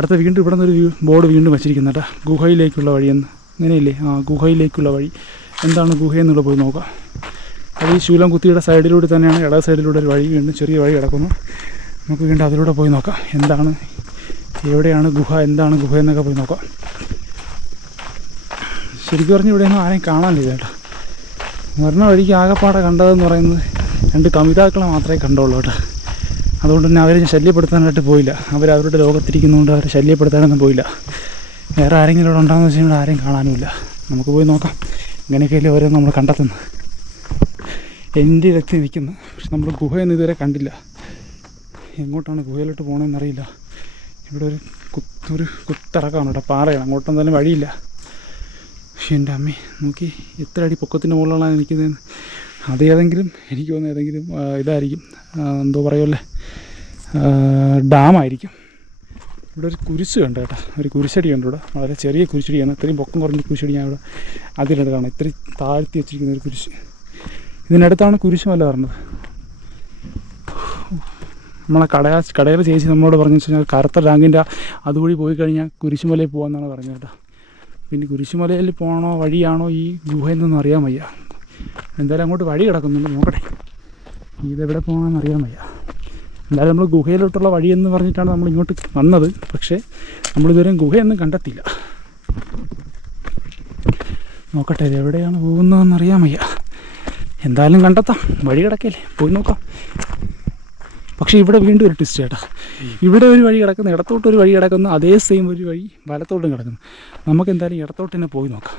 അടുത്ത വീണ്ടും ഇവിടെ നിന്നൊരു ബോർഡ് വീണ്ടും വെച്ചിരിക്കുന്നു കേട്ടോ, ഗുഹയിലേക്കുള്ള വഴിയെന്ന്. അങ്ങനെയില്ലേ? ഗുഹയിലേക്കുള്ള വഴി. എന്താണ് ഗുഹയെന്നുള്ളത് പോയി നോക്കാം. അത് ഈ ശൂലംകുത്തിയുടെ സൈഡിലൂടെ തന്നെയാണ്, ഇട സൈഡിലൂടെ ഒരു വഴി വീണ്ടും ചെറിയ വഴി കിടക്കുന്നു. നമുക്ക് വീണ്ടും അതിലൂടെ പോയി നോക്കാം. എന്താണ്, എവിടെയാണ് ഗുഹ, എന്താണ് ഗുഹ എന്നൊക്കെ പോയി നോക്കാം. ശരിക്കും പറഞ്ഞ് ഇവിടെയൊന്നും ആരെയും കാണാനില്ല കേട്ടോ. മരണ വഴിക്ക് ആകെപ്പാടെ കണ്ടതെന്ന് പറയുന്നത് 2 കമിതാക്കളെ മാത്രമേ കണ്ടുള്ളൂ കേട്ടോ. അതുകൊണ്ട് തന്നെ അവരെ ശല്യപ്പെടുത്താനായിട്ട് പോയില്ല. അവരവരുടെ ലോകത്തിരിക്കുന്നതുകൊണ്ട് അവരെ ശല്യപ്പെടുത്താനൊന്നും പോയില്ല. വേറെ ആരെങ്കിലും ഇവിടെ ഉണ്ടാകുന്ന വെച്ചാൽ ഇവിടെ ആരെയും കാണാനുമില്ല. നമുക്ക് പോയി നോക്കാം. ഇങ്ങനെയൊക്കെയല്ലേ ഓരോ നമ്മൾ കണ്ടെത്തുന്നത്. എൻ്റെ ഇടയ്ക്ക് നിൽക്കുന്നു, പക്ഷെ നമ്മൾ ഗുഹയൊന്നും ഇതുവരെ കണ്ടില്ല. എങ്ങോട്ടാണ് ഗുഹയിലോട്ട് പോകണമെന്നറിയില്ല. ഇവിടെ ഒരു കുത്തിറക്കാണ് കേട്ടോ, പാറയാണ്. അങ്ങോട്ടെന്തായാലും വഴിയില്ല. പക്ഷെ എൻ്റെ അമ്മേ നോക്കി, എത്ര അടി പൊക്കത്തിൻ്റെ മുകളിലാണ് നിൽക്കുന്നതെന്ന്. അതേതെങ്കിലും എനിക്ക് തോന്നുന്നു ഏതെങ്കിലും ഇതായിരിക്കും, എന്തോ പറയുമല്ലേ, ഡാമായിരിക്കും. ഇവിടെ ഒരു കുരിശ് കണ്ടു കേട്ടോ, ഒരു കുരിശടി കണ്ടു. ഇവിടെ വളരെ ചെറിയ കുരിശടിയാണ്, ഇത്രയും പൊക്കം കുറഞ്ഞ കുരിശടി ഞാൻ ഇവിടെ അതിനകത്ത് കാണാം. ഇത്രയും താഴ്ത്തി വെച്ചിരിക്കുന്ന ഒരു കുരിശ്. ഇതിനടുത്താണ് കുരിശുമല പറഞ്ഞത്. നമ്മളെ കടയിലെ ചേച്ചി നമ്മളോട് പറഞ്ഞു വെച്ചാൽ കറുത്ത ടാങ്കിൻ്റെ അതുവഴി പോയി കഴിഞ്ഞാൽ കുരിശുമലയിൽ പോകാമെന്നാണ് പറഞ്ഞത് കേട്ടോ. പിന്നെ കുരിശുമലയിൽ പോകണോ വഴിയാണോ ഈ ഗുഹയെന്നൊന്നും അറിയാൻ വയ്യ. എന്തായാലും അങ്ങോട്ട് വഴി കിടക്കുന്നുണ്ട്, നോക്കട്ടെ ഇതെവിടെ പോകണമെന്ന് അറിയാൻ വയ്യ. എന്തായാലും നമ്മൾ ഗുഹയിലോട്ടുള്ള വഴിയെന്ന് പറഞ്ഞിട്ടാണ് നമ്മൾ ഇങ്ങോട്ട് വന്നത്. പക്ഷേ നമ്മളിതുവരെയും ഗുഹയൊന്നും കണ്ടെത്തിയില്ല. നോക്കട്ടെ ഇതെവിടെയാണ് പോകുന്നതെന്ന് അറിയാൻ വയ്യ. എന്തായാലും കണ്ടെത്താം, വഴി കിടക്കല്ലേ, പോയി നോക്കാം. പക്ഷേ ഇവിടെ വീണ്ടും ഒരു ട്വിസ്റ്റ് ചേട്ടാ. ഇവിടെ ഒരു വഴി കിടക്കുന്നു, ഇടത്തോട്ടൊരു വഴി കിടക്കുന്നു, അതേ സെയിം ഒരു വഴി വലത്തോട്ടും കിടക്കുന്നു. നമുക്ക് എന്തായാലും ഇടത്തോട്ട് തന്നെ പോയി നോക്കാം.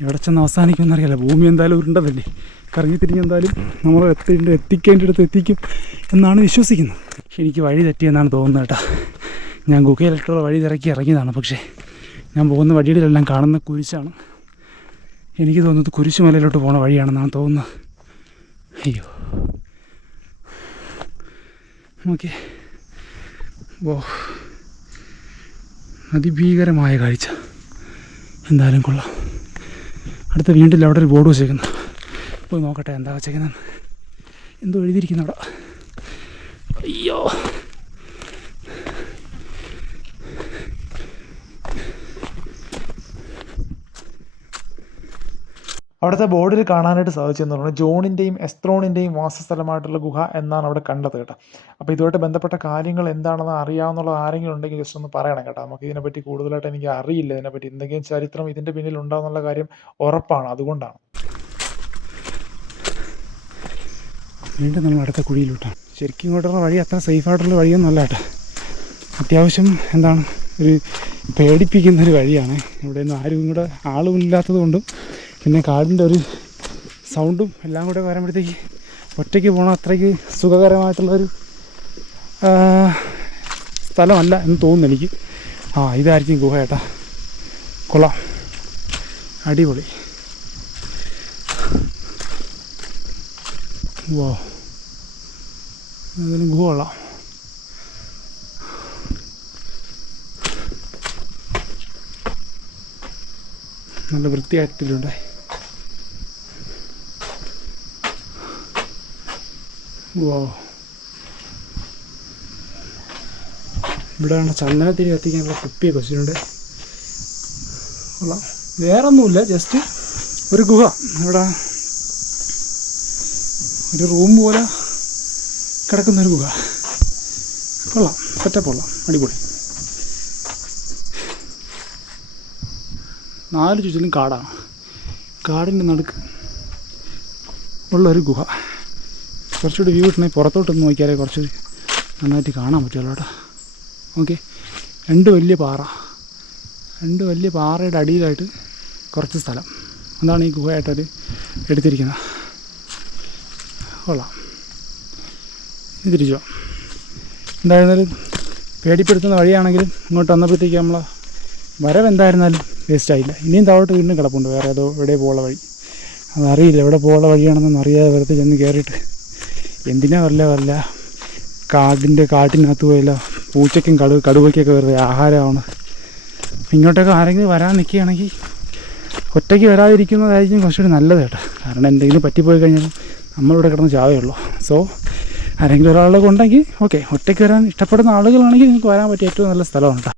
എവിടെ ചെന്ന് അവസാനിക്കുമെന്ന് അറിയാലോ. ഭൂമി എന്തായാലും ഉരുണ്ടതല്ലേ, കറങ്ങി തിരിഞ്ഞ് എന്തായാലും നമ്മൾ എത്തിക്കേണ്ടിടത്ത് എത്തിക്കും എന്നാണ് വിശ്വസിക്കുന്നത്. എനിക്ക് വഴി തെറ്റിയെന്നാണ് തോന്നുന്നത് കേട്ടോ. ഞാൻ ഗുഹയിലിട്ടുള്ള വഴി തിരക്കി ഇറങ്ങിയതാണ്, പക്ഷേ ഞാൻ പോകുന്ന വഴിയിലെല്ലാം കാണുന്ന കുരിശാണ്. എനിക്ക് തോന്നുന്നത് കുരിശുമലയിലോട്ട് പോണ വഴിയാണെന്നാണ് തോന്നുന്നത്. അയ്യോ ഓക്കെ, അതിഭീകരമായ കാഴ്ച. എന്തായാലും കൊള്ളാം. അടുത്ത വീണ്ടിൽ അവിടെ ഒരു ബോർഡ് വെച്ചേക്കുന്നു, പോയി നോക്കട്ടെ എന്താ വെച്ചേക്കുന്നത്. എന്തോ എഴുതിയിരിക്കുന്നു അവിടെ. അയ്യോ അവിടുത്തെ ബോർഡിൽ കാണാനായിട്ട് സാധിച്ചെന്ന് പറഞ്ഞാൽ ജോണിൻ്റെയും എസ്ത്രോണിൻ്റെയും വാസസ്ഥലമായിട്ടുള്ള ഗുഹ എന്നാണ് അവിടെ കണ്ടത് കേട്ടോ. അപ്പോൾ ഇതുമായിട്ട് ബന്ധപ്പെട്ട കാര്യങ്ങൾ എന്താണെന്ന് അറിയാവുന്നുള്ള ആരെങ്കിലും ഉണ്ടെങ്കിൽ ജസ്റ്റ് ഒന്ന് പറയണം കേട്ടോ. നമുക്ക് ഇതിനെപ്പറ്റി കൂടുതലായിട്ട് എനിക്ക് അറിയില്ല. ഇതിനെപ്പറ്റി എന്തെങ്കിലും ചരിത്രം ഇതിൻ്റെ പിന്നിൽ ഉണ്ടാകുന്നുള്ള കാര്യം ഉറപ്പാണ്, അതുകൊണ്ടാണ്. വീണ്ടും നമ്മൾ അടുത്ത കുഴിയിലോട്ടാണ്. ശരിക്കും ഇങ്ങോട്ടുള്ള വഴി അത്ര സേഫായിട്ടുള്ള വഴിയൊന്നും അല്ല കേട്ടോ. അത്യാവശ്യം എന്താണ് ഒരു പേടിപ്പിക്കുന്നൊരു വഴിയാണ്. ഇവിടെയൊന്നും ആരും കൂടെ ആളും ഇല്ലാത്തത് കൊണ്ടും പിന്നെ കാടിൻ്റെ ഒരു സൗണ്ടും എല്ലാം കൂടെ വരുമ്പോഴത്തേക്ക് ഒറ്റയ്ക്ക് പോകണം അത്രയ്ക്ക് സുഖകരമായിട്ടുള്ളൊരു സ്ഥലമല്ല എന്ന് തോന്നുന്നു എനിക്ക്. ഇതായിരിക്കും ഗുഹ കേട്ടോ. കൊള്ളാം, അടിപൊളി. അതിന് ഗുഹ കൊള്ളാം. നല്ല വൃത്തിയായിട്ടുണ്ട്. ഇവിടെയാണ് ചന്ദനത്തിരി കത്തിക്കാനുള്ള കുപ്പിയൊക്കെ വെച്ചിട്ടുണ്ട്. കൊള്ളാം. വേറൊന്നുമില്ല, ജസ്റ്റ് ഒരു ഗുഹ. ഇവിടെ ഒരു റൂം പോലെ കിടക്കുന്നൊരു ഗുഹ. കൊള്ളാം, സെറ്റപ്പ് കൊള്ളാം, അടിപൊളി. 4 ചുറ്റിലും കാടാണ്. കാടിൻ്റെ നടുക്ക് ഉള്ളൊരു ഗുഹ. കുറച്ചുകൂടി വ്യൂ കിട്ടണമെങ്കിൽ പുറത്തോട്ടൊന്ന് നോക്കിയാലേ കുറച്ച് നന്നായിട്ട് കാണാൻ പറ്റുമല്ലോ കേട്ടോ. ഓക്കെ, 2 വലിയ പാറയുടെ അടിയിലായിട്ട് കുറച്ച് സ്ഥലം, അതാണ് ഈ ഗുഹയായിട്ടവർ എടുത്തിരിക്കുന്നത്. കൊള്ളാം. ഇത് തിരിച്ചു പോവാം. എന്തായിരുന്നാലും പേടിപ്പെടുത്തുന്ന വഴിയാണെങ്കിലും ഇങ്ങോട്ട് വന്നപ്പോഴത്തേക്ക് നമ്മളെ വരവെന്തായിരുന്നാലും വേസ്റ്റായില്ല. ഇനിയും താഴോട്ട് വീണ്ടും കിടപ്പുണ്ട് വേറെ ഏതോ എവിടെ പോകുള്ള വഴി. അതറിയില്ല എവിടെ പോകുള്ള വഴിയാണെന്നൊന്നും അറിയാതെ വെറുതെ ചെന്ന് കയറിയിട്ട് എന്തിനാ വരില്ല കാട്ടിനകത്ത് പോയില്ല. പൂച്ചയ്ക്കും കടുവയ്ക്കൊക്കെ വെറുതെ ആഹാരമാണ്. ഇങ്ങോട്ടൊക്കെ ആരെങ്കിലും വരാൻ നിൽക്കുകയാണെങ്കിൽ ഒറ്റയ്ക്ക് വരാതിരിക്കുന്നതായിരിക്കും കുറച്ചുകൂടി നല്ലത് കേട്ടോ. കാരണം എന്തെങ്കിലും പറ്റിപ്പോയി കഴിഞ്ഞാൽ നമ്മളിവിടെ കിടന്ന് ചാവയുള്ളൂ. സോ ആരെങ്കിലും ഒരാളൊക്കെ ഉണ്ടെങ്കിൽ ഓക്കെ, ഒറ്റയ്ക്ക് വരാൻ ഇഷ്ടപ്പെടുന്ന ആളുകളാണെങ്കിൽ നിങ്ങൾക്ക് വരാൻ പറ്റിയ ഏറ്റവും നല്ല സ്ഥലമാണ് കേട്ടോ.